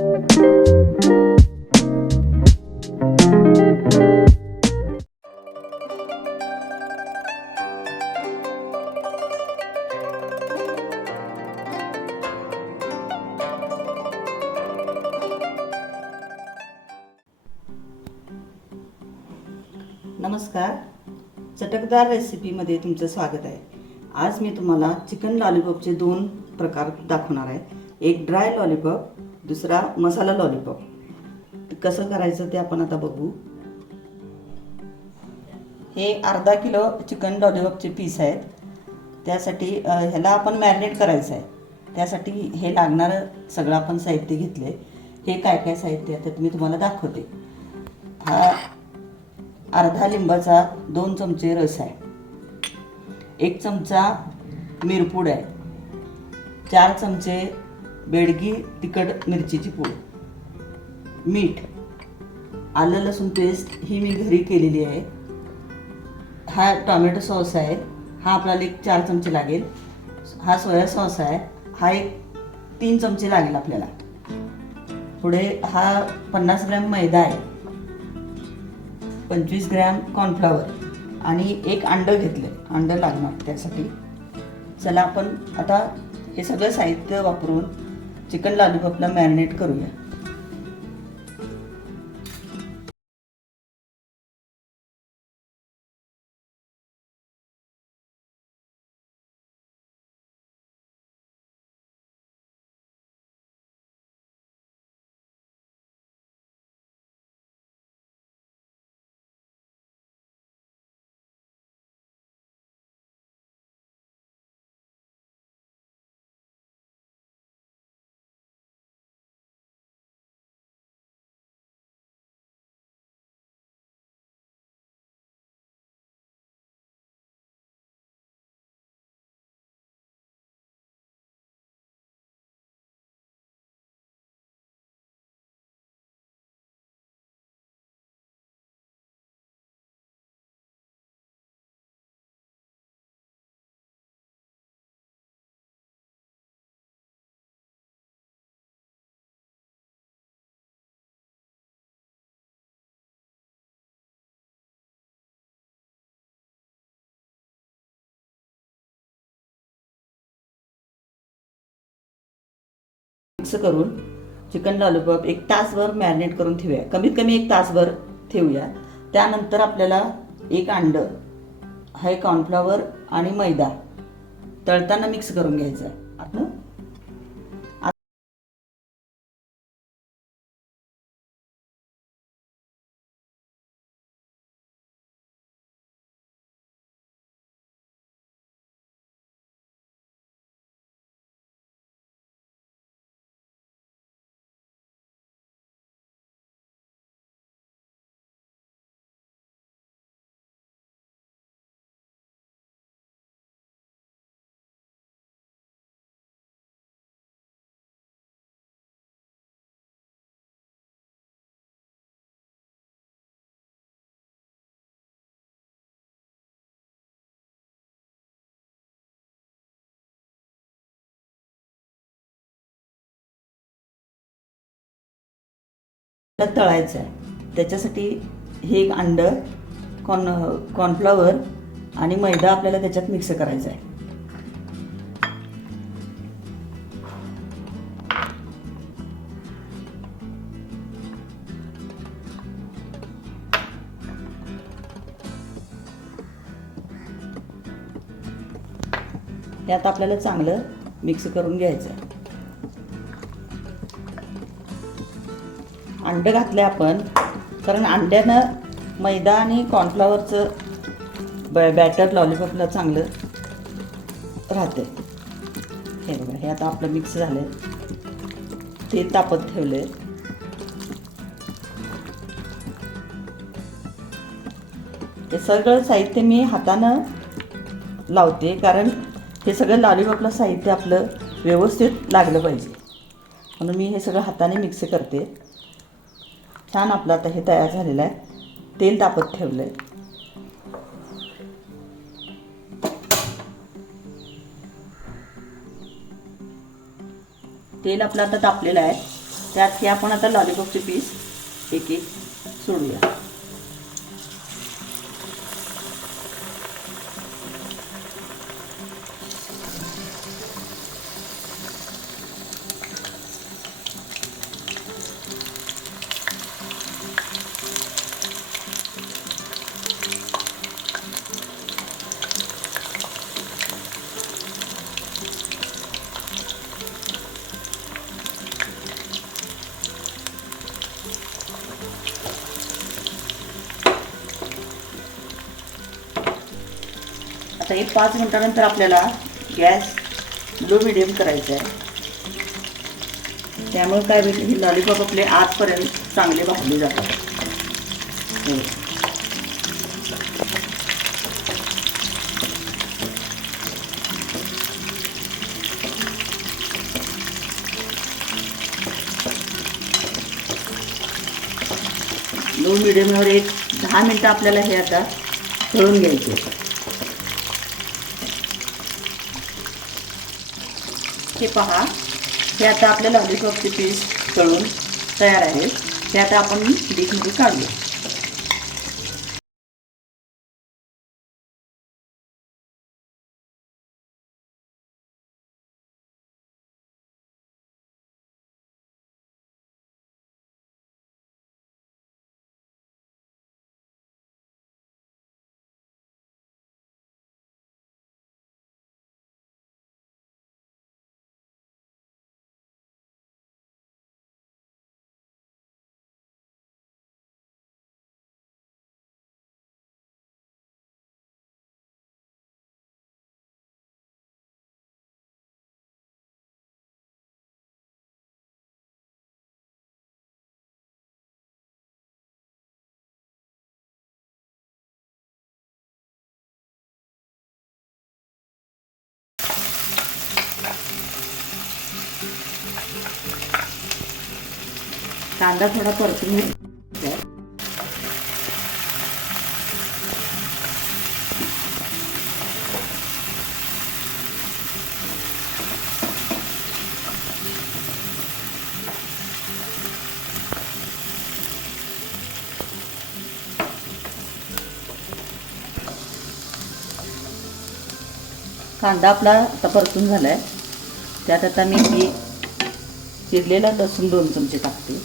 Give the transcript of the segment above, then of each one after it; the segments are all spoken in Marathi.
नमस्कार, चटकदार रेसिपीमध्ये तुमचं स्वागत आहे। आज मी तुम्हाला चिकन लॉलीपॉपचे दोन प्रकार दाखवणार आहे। एक ड्राय लॉलीपॉप, दुसरा मसाला लॉलीपॉप। कसं करायचं ते आपण आता बघू। हे अर्धा किलो चिकन लॉलीपॉपचे पीस आहेत। त्यासाठी ह्याला आपण मॅरिनेट करायचं आहे। त्यासाठी हे लागणारं सगळं आपण साहित्य घेतले। हे काय काय साहित्य आहे ते मी तुम्हाला दाखवते। हा अर्धा लिंबाचा 2 चमचे रस आहे, 1 चमचा मिरपूड आहे, 4 चमचे बेडगी तिखट मिरचीची पूड, मीठ, आलं लसूण पेस्ट ही मी घरी केलेली आहे। हा टोमॅटो सॉस आहे, हा आपल्याला एक 4 चमचे लागेल। हा सोया सॉस आहे, हा एक 3 चमचे लागेल आपल्याला। पुढे हा 50 ग्रॅम मैदा आहे, 25 ग्रॅम कॉर्नफ्लॉवर आणि एक अंडं घेतले। अंडं लागणार त्यासाठी। चला आपण आता हे सगळं साहित्य वापरून चिकन लॉलीपॉपला मॅरिनेट करूया। मिक्स करून चिकन लॉलीपॉप एक तासभर मॅरिनेट करून ठेवूया। कमीत कमी एक तासभर ठेवूया। त्यानंतर आपल्याला एक अंडं, हे कॉर्नफ्लॉवर आणि मैदा तळताना मिक्स करून घ्यायचं आहे। तळायचं आहे। त्याच्यासाठी हे एक अंडं, कॉर्नफ्लॉवर आणि मैदा आपल्याला त्याच्यात मिक्स करायचं आहे। हे आता आपल्याला चांगलं मिक्स करून घ्यायचं आहे। अंडं घातले आपण, कारण अंड्यानं मैदा आणि कॉर्नफ्लॉवरचं बॅटर लॉलीपॉपला चांगलं राहते। हे बघा, हे आता आपलं मिक्स झालं। तेल तापत ठेवले। हे सगळं साहित्य मी हातानं लावते, कारण हे सगळं लॉलीपॉपला साहित्य आपलं व्यवस्थित लागलं पाहिजे, म्हणून मी हे सगळं हाताने मिक्स करते। छान आपलं आता हे तयार झालेलं आहे। तेल तापत ठेवलं आहे। तेल आपलं आता तापलेलं आहे। त्यात हे आपण आता लॉलीपॉपचे पीस एक एक सोडूया. आता एक 5 मिनिटानंतर आपल्याला गॅस लो मिडियम करायचा आहे. त्यामुळे काय होईल, ही लॉलीपॉप आपले आतपर्यंत चांगले भाजले जातात. लो मिडियमवर एक 10 मिनिटं आपल्याला हे आता तळून घ्यायचे. हे पहा, हे आता आपल्या लॉलीपॉपचे पीस तळून तयार आहे. हे आता आपण डिशमध्ये काढूया. कांदा थोडा परतून घ्यायचा. कांदा आपला आता परतून झालाय. त्यात आता मी ही चिरलेला लसूण 2 चमचे टाकते.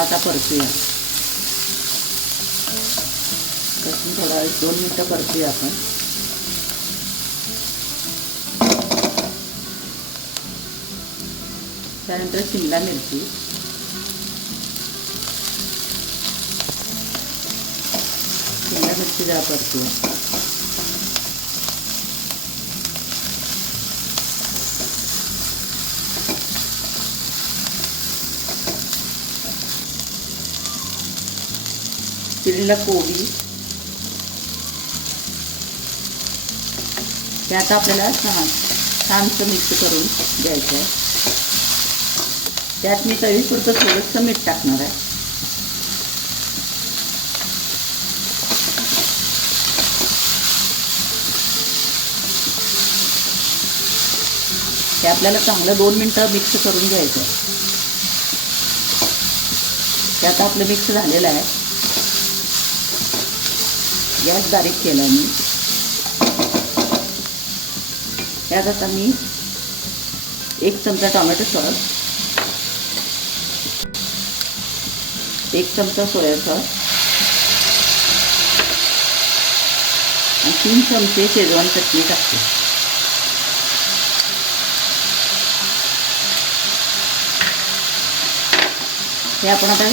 आता परतूया. लसूण थोडा 2 मिनिटं परतूया आपण. त्यानंतर शिमला मिरची, जरा परतूया. चिरलेला कोबी, हे आता आपल्याला छानसं मिक्स करून घ्यायचं आहे. त्यात मी चवीपुरतं थोडंसं मीठ टाकणार आहे. ते आपल्याला चांगलं 2 मिनिटं मिक्स करून घ्यायचं. ते आता आपलं मिक्स झालेलं आहे. गॅस बारीक केला मी. त्यात आता मी 1 चमचा टोमॅटो सॉस, 1 चमचा सोया सॉस आणि 3 चमचे शेजवान चटणी टाकते. हे आपण आता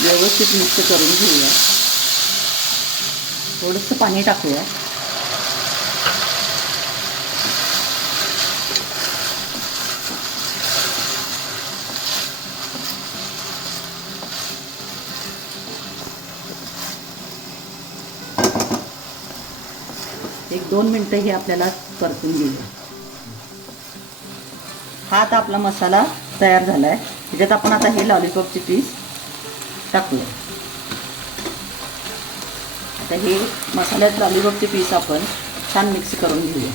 व्यवस्थित मिक्स करून घेऊया. थोडंसं पाणी टाकूया. एक 2 मिनिटं हे आपल्याला परतून घेऊया. हा आता आपला मसाला तयार झाला आहे. त्याच्यात आपण आता हे लॉलीपॉपचे पीस टाकूया. तर हे मसाल्यात लॉलीपॉपचे पीस आपण छान मिक्स करून घेऊया.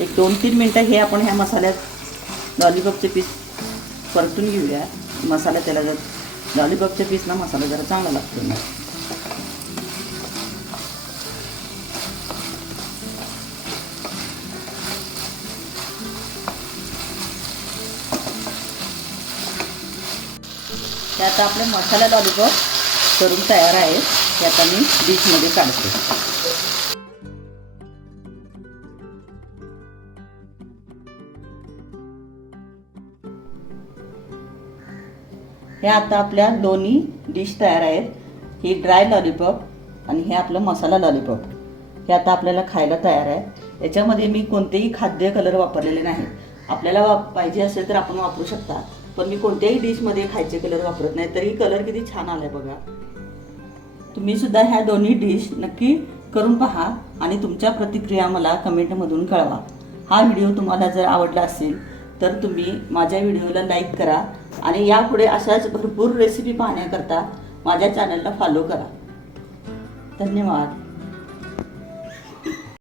एक 2-3 मिनटं हे आपण ह्या मसाल्यात लॉलीपॉपचे पीस परतून घेऊया. मसाला त्याला जर लॉलीपॉपचे पीस ना मसाला जरा चांगला लागतो ना. ते आता आपले मसाला लॉलीपॉप करून तयार आहे. ते आता मी डिशमध्ये काढते. हे आता आपल्या दोन्ही डिश तयार आहेत. ही ड्राय लॉलीपॉप आणि हे आपलं मसाला लॉलीपॉप. हे आता आपल्याला खायला तयार आहे. याच्यामध्ये मी कोणतेही खाद्य कलर वापरलेले नाही. आपल्याला पाहिजे असेल तर आपण वापरू शकता, पण मी कोणत्याही डिशमध्ये खायचे कलर वापरत नाही. तरी कलर किती छान आलाय बघा. तुम्ही सुद्धा ह्या दोन्ही डिश नक्की करून पहा आणि तुमच्या प्रतिक्रिया मला कमेंटमधून कळवा. हा व्हिडिओ तुम्हाला जर आवडला असेल तर तुम्ही माझ्या व्हिडिओला लाईक करा आणि यापुढे अशाच भरपूर रेसिपी पाहण्याकरता माझ्या चॅनलला फॉलो करा. धन्यवाद.